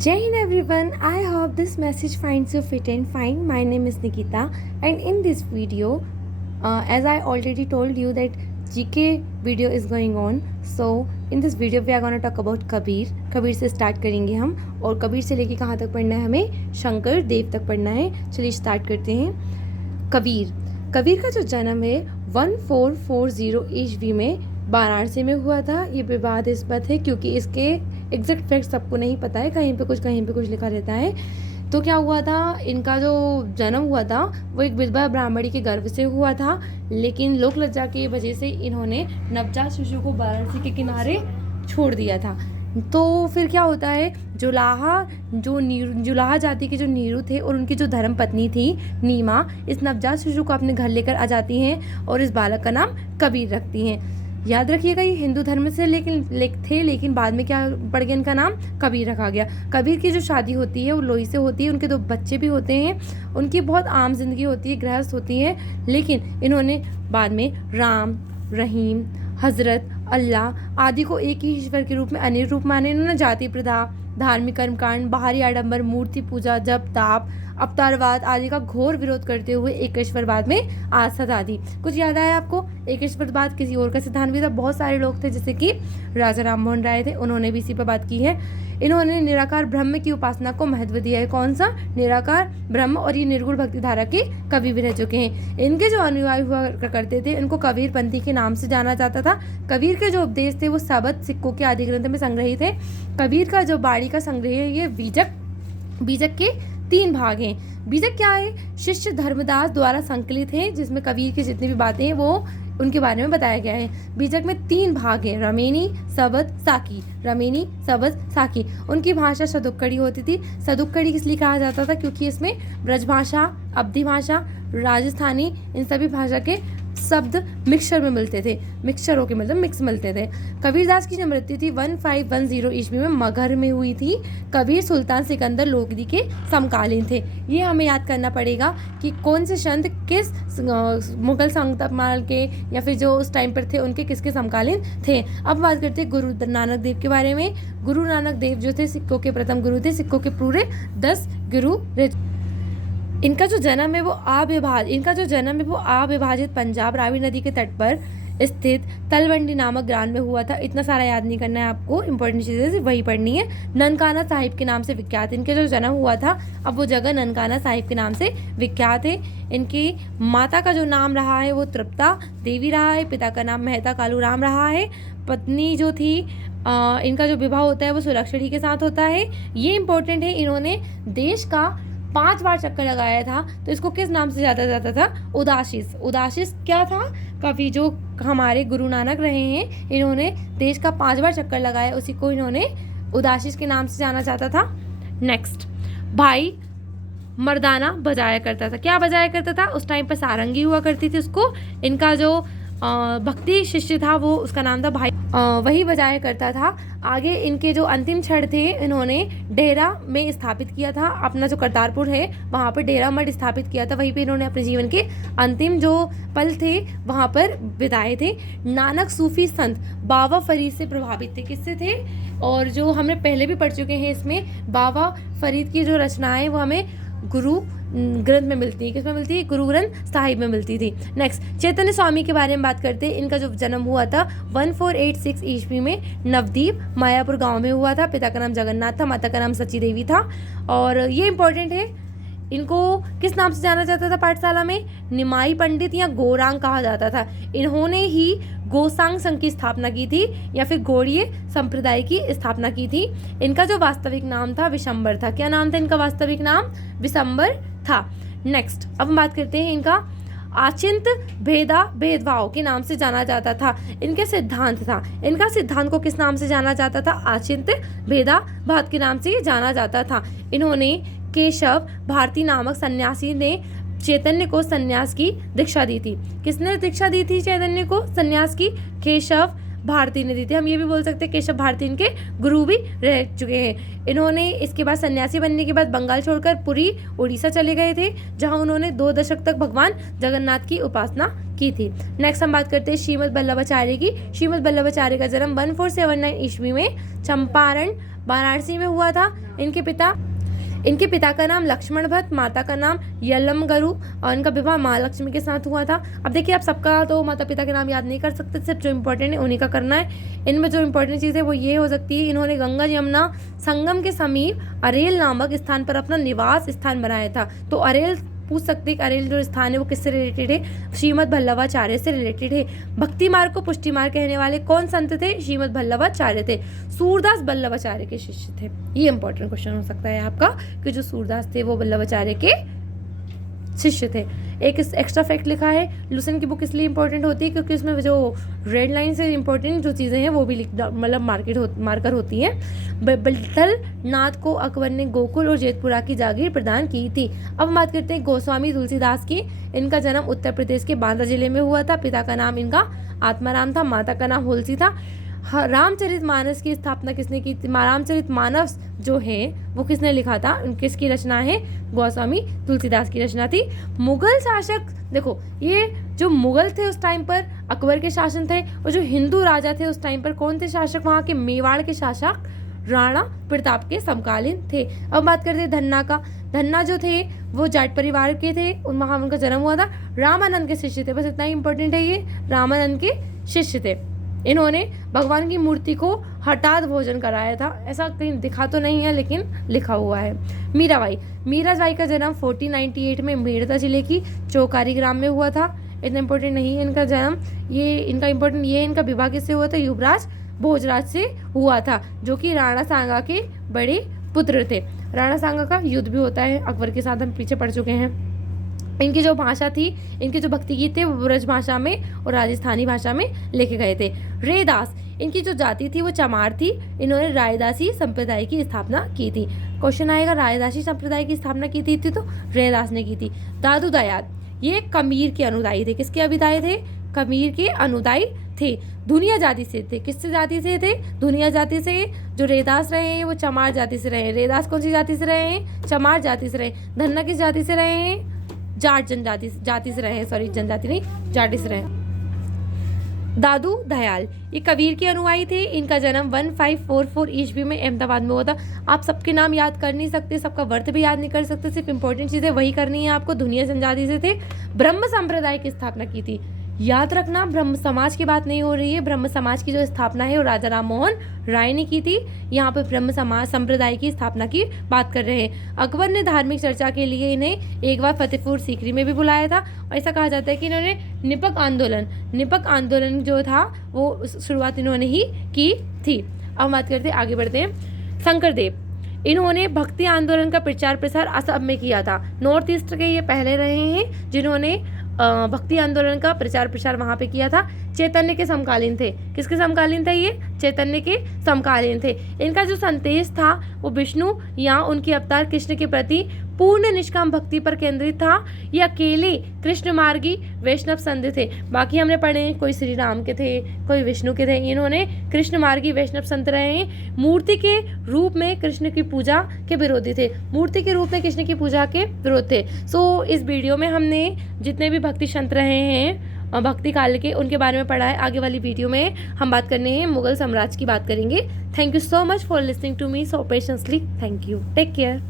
Jai Hind everyone, I hope this message finds you fit and fine. My name is Nikita and in this video, as I already told you that GK video is going on. So in this video we are going to talk about Kabir. Kabir से start करेंगे हम और कबीर से लेके कहाँ तक पढ़ना है हमें, शंकर देव तक पढ़ना है. चलिए स्टार्ट करते हैं. कबीर का जो जन्म है 1440 ईस्वी में वाराणसी में हुआ था. ये विवादास्पद है क्योंकि इसके एग्जैक्ट फैक्ट सबको नहीं पता है, कहीं पे कुछ लिखा रहता है. तो क्या हुआ था, इनका जो जन्म हुआ था वो एक विधवा ब्राह्मणी के गर्भ से हुआ था, लेकिन लोक लज्जा की वजह से इन्होंने नवजात शिशु को वाराणसी के किनारे छोड़ दिया था. तो फिर क्या होता है, जुलाहा जाति के जो नीरू थे और उनकी जो धर्म पत्नी थी नीमा, इस नवजात शिशु को अपने घर लेकर आ जाती हैं और इस बालक का नाम कबीर रखती हैं. याद रखिएगा ये हिंदू धर्म से लेकिन बाद में क्या पड़ गया, इनका नाम कबीर रखा गया. कबीर की जो शादी होती है वो लोई से होती है. उनके 2 बच्चे भी होते हैं. उनकी बहुत आम जिंदगी होती है, गृहस्थ होती है. लेकिन इन्होंने बाद में राम, रहीम, हजरत, अल्लाह आदि को एक ही ईश्वर के रूप में अनेक रूप माने. इन्होंने जाति प्रथा, धार्मिक कर्मकांड, बाहरी आडंबर, मूर्ति पूजा, जप ताप, अवतारवाद आदि का घोर विरोध करते हुए एकेश्वरवाद में आस्था दी. कुछ याद आया आपको? एकेश्वरवाद किसी और का सिद्धांत भी था. बहुत सारे लोग थे जैसे कि राजा राम मोहन राय थे, उन्होंने भी इसी पर बात की है. इन्होंने निराकार ब्रह्म की उपासना को महत्व दिया है. कौन सा? निराकार ब्रह्म. और ये निर्गुण भक्ति धारा के कवि भी रह चुके हैं. इनके जो अनुयायी हुआ करते थे उनको कबीर पंथी के नाम से जाना जाता था. कबीर के जो उपदेश थे वो सबद सिक्कों के आदि ग्रंथ में संग्रहित है. कबीर का जो बाड़ी का संग्रह है ये बीजक के 3 भाग हैं. बीजक क्या है? शिष्य धर्मदास द्वारा संकलित है, जिसमें कबीर की जितनी भी बातें हैं वो उनके बारे में बताया गया है. बीजक में 3 भाग हैं, रमेनी, सबद, साकी. उनकी भाषा सदुक्कड़ी होती थी. सदुक्कड़ी इसलिए कहा जाता था क्योंकि इसमें ब्रज भाषा, अवधी भाषा, राजस्थानी, इन सभी भाषा के शब्द मिक्सचर में मिलते थे. मिक्सचरों के मतलब मिक्स मिलते थे. कबीरदास की जो मृत्यु थी 1510 ईस्वी में मगहर में हुई थी. कबीर सुल्तान सिकंदर लोदी के समकालीन थे. ये हमें याद करना पड़ेगा कि कौन से संत किस मुगल संतमाल के या फिर जो उस टाइम पर थे उनके किसके समकालीन थे. अब बात करते हैं गुरु नानक देव के बारे में. गुरु नानक देव जो थे सिक्कों के प्रथम गुरु थे. सिक्कों के पूरे 10 गुरु. इनका जो जन्म है वो अविभाजित पंजाब रावी नदी के तट पर स्थित तलवंडी नामक ग्राम में हुआ था. इतना सारा याद नहीं करना है आपको, इंपॉर्टेंट चीज़ें वही पढ़नी है. ननकाना साहिब के नाम से विख्यात इनके जो जन्म हुआ था, अब वो जगह ननकाना साहिब के नाम से विख्यात है. इनकी माता का जो नाम रहा है वो तृप्ता देवी रहा है. पिता का नाम मेहता कालूराम रहा है. पत्नी जो थी इनका जो विवाह होता है वो सुलक्षणी के साथ होता है. ये इंपॉर्टेंट है. इन्होंने देश का 5 बार चक्कर लगाया था. तो इसको किस नाम से जाना जाता था? उदासीस क्या था? कवि जो हमारे गुरु नानक रहे हैं, इन्होंने देश का 5 बार चक्कर लगाया, उसी को इन्होंने उदासीस के नाम से जाना जाता था. नेक्स्ट, भाई मर्दाना बजाया करता था. क्या बजाया करता था? उस टाइम पर सारंगी हुआ करती थी उसको. इनका जो भक्ति शिष्य था वो उसका नाम था भाई, वही बजाया करता था. आगे इनके जो अंतिम क्षण थे इन्होंने डेरा में स्थापित किया था. अपना जो करतारपुर है वहाँ पर डेरा मठ स्थापित किया था. वहीं पे इन्होंने अपने जीवन के अंतिम जो पल थे वहाँ पर बिताए थे. नानक सूफी संत बाबा फरीद से प्रभावित थे. किससे थे? और जो हमने पहले भी पढ़ चुके हैं इसमें, बाबा फरीद की जो रचनाएं वो हमें गुरु ग्रंथ में मिलती है. किसमें मिलती है? गुरु ग्रंथ साहिब में मिलती थी. नेक्स्ट, चैतन्य स्वामी के बारे में बात करते हैं. इनका जो जन्म हुआ था 1486 ईस्वी में नवदीप मायापुर गांव में हुआ था. पिता का नाम जगन्नाथ था, माता का नाम सची देवी था. और ये इंपॉर्टेंट है. इनको किस नाम से जाना जाता था पाठशाला में? निमाई पंडित या गोरांग कहा जाता था. इन्होंने ही गोसांग संघ की स्थापना की थी या फिर गौड़ीय संप्रदाय की स्थापना की थी. इनका जो वास्तविक नाम था विशंबर था. क्या नाम था इनका वास्तविक नाम? विशंबर था. नेक्स्ट, अब हम बात करते हैं इनका आचिंत भेदभाव के नाम से जाना जाता था. इनके सिद्धांत था. इनका सिद्धांत को किस नाम से जाना जाता था? आचिंत भेदभाव के नाम से जाना जाता था. इन्होंने केशव भारती नामक सन्यासी ने चैतन्य को सन्यास की दीक्षा दी थी. किसने दीक्षा दी थी चैतन्य को सन्यास की? केशव भारती ने दी थी. हम ये भी बोल सकते हैं केशव भारती इनके गुरु भी रह चुके हैं. इन्होंने इसके बाद सन्यासी बनने के बाद बंगाल छोड़कर पुरी उड़ीसा चले गए थे, जहां उन्होंने 2 दशक तक भगवान जगन्नाथ की उपासना की थी। नेक्स्ट हम बात करते हैं श्रीमद वल्लभाचार्य की। श्रीमद वल्लभाचार्य का जन्म 1479 ईस्वी में चंपारण वाराणसी में हुआ था। इनके पिता का नाम लक्ष्मण भट्ट, माता का नाम यल्लमगरु और इनका विवाह महालक्ष्मी के साथ हुआ था। अब देखिए, आप सबका तो माता पिता के नाम याद नहीं कर सकते, सिर्फ जो इंपॉर्टेंट है उन्हीं का करना है। इनमें जो इंपॉर्टेंट चीज़ है वो ये हो सकती है, इन्होंने गंगा यमुना संगम के समीप अरेल नामक स्थान पर अपना निवास स्थान बनाया था। तो अरेल पूछ सकते हैं कि अरेल जो स्थान है वो किससे रिलेटेड है? श्रीमद वल्लभाचार्य से रिलेटेड है। भक्ति मार्ग को पुष्टि मार्ग कहने वाले कौन संत थे? श्रीमद वल्लभाचार्य थे। सूरदास वल्लभाचार्य के शिष्य थे। ये इंपॉर्टेंट क्वेश्चन हो सकता है आपका कि जो सूरदास थे वो वल्लभाचार्य के शिष्य थे। एक एक्स्ट्रा फैक्ट लिखा है, लुसेंट की बुक इसलिए इंपॉर्टेंट होती है क्योंकि उसमें जो रेड लाइन से इंपॉर्टेंट जो चीज़ें हैं वो भी मतलब मार्कर होती हैं। बिट्ठल नाथ को अकबर ने गोकुल और जेतपुरा की जागीर प्रदान की थी। अब हम बात करते हैं गोस्वामी तुलसीदास की। इनका जन्म उत्तर प्रदेश के बांदा जिले में हुआ था। पिता का नाम इनका आत्माराम था, माता का नाम हुलसी था। रामचरितमानस की स्थापना किसने की? रामचरितमानस जो है वो किसने लिखा था? किसकी रचना है? गोस्वामी तुलसीदास की रचना थी। मुगल शासक, देखो ये जो मुगल थे उस टाइम पर अकबर के शासन थे, और जो हिंदू राजा थे उस टाइम पर कौन थे शासक? वहाँ के मेवाड़ के शासक राणा प्रताप के समकालीन थे। अब बात करते हैं धन्ना का। धन्ना जो थे वो जाट परिवार के थे, वहाँ उनका जन्म हुआ था। रामानंद के शिष्य थे, बस इतना ही इंपॉर्टेंट है, ये रामानंद के शिष्य थे। इन्होंने भगवान की मूर्ति को हठात भोजन कराया था। ऐसा कहीं दिखा तो नहीं है लेकिन लिखा हुआ है। मीराबाई का जन्म 1498 में मेड़ता जिले की चौकारी ग्राम में हुआ था। इतना इंपॉर्टेंट नहीं है इनका जन्म। इनका विवाह किससे हुआ था? युवराज भोजराज से हुआ था, जो कि राणा सांगा के बड़े पुत्र थे। राणा सांगा का युद्ध भी होता है अकबर के साथ, हम पीछे पढ़ चुके हैं। इनकी जो भाषा थी, इनके जो भक्ति गीत थे वो ब्रज भाषा में और राजस्थानी भाषा में लिखे गए थे। रैदास, इनकी जो जाति थी वो चमार थी। इन्होंने रायदासी संप्रदाय की स्थापना की थी। क्वेश्चन आएगा, रायदासी संप्रदाय की स्थापना की थी तो रैदास ने की थी। दादू दयाल, ये कमीर के अनुदायी थे। किसके अनुदायी थे? कमीर के अनुदायी थे। धुनिया जाति से थे। किससे जाति से थे? धुनिया जाति से। जो रैदास रहे हैं वो चमार जाति से रहे हैं। रैदास कौन सी जाति से रहे हैं? चमार जाति से रहे। धन्ना किस जाति से रहे हैं? जाट जाति से रहे हैं, सॉरी जनजाति नहीं, जाति से रहे। दादू दयाल ये कबीर के अनुयायी थे। इनका जन्म 1544 ईस्वी में अहमदाबाद में हुआ था। आप सबके नाम याद कर नहीं सकते, सबका वर्थ भी याद नहीं कर सकते, सिर्फ इंपॉर्टेंट चीज़ें वही करनी है आपको। दुनिया जनजाति से थे। ब्रह्म संप्रदाय की स्थापना की थी। याद रखना, ब्रह्म समाज की बात नहीं हो रही है। ब्रह्म समाज की जो स्थापना है वो राजा राम मोहन राय ने की थी। यहाँ पर ब्रह्म समाज संप्रदाय की स्थापना की बात कर रहे हैं। अकबर ने धार्मिक चर्चा के लिए इन्हें एक बार फतेहपुर सीकरी में भी बुलाया था, और ऐसा कहा जाता है कि इन्होंने निपक आंदोलन जो था वो शुरुआत इन्होंने ही की थी। अब बात करते हैं, आगे बढ़ते हैं। शंकरदेव, इन्होंने भक्ति आंदोलन का प्रचार प्रसार असम में किया था। नॉर्थ ईस्ट के ये पहले रहे हैं जिन्होंने भक्ति आंदोलन का प्रचार प्रसार वहाँ पे किया था। चैतन्य के समकालीन थे। किसके समकालीन थे ये? चैतन्य के समकालीन थे। इनका जो संदेश था वो विष्णु या उनके अवतार कृष्ण के प्रति पूर्ण निष्काम भक्ति पर केंद्रित था। ये अकेले कृष्ण मार्गी वैष्णव संत थे। बाकी हमने पढ़े, कोई श्री राम के थे, कोई विष्णु के थे। इन्होंने कृष्ण मार्गी वैष्णव संत रहे हैं। मूर्ति के रूप में कृष्ण की पूजा के विरोधी थे। मूर्ति के रूप में कृष्ण की पूजा के विरोध थे। सो इस वीडियो में हमने जितने भी भक्ति संत रहे हैं भक्ति काल के, उनके बारे में पढ़ा है। आगे वाली वीडियो में हम बात करने हैं मुगल साम्राज्य की बात करेंगे। Thank you so much for listening to me so patiently. Thank you. Take care.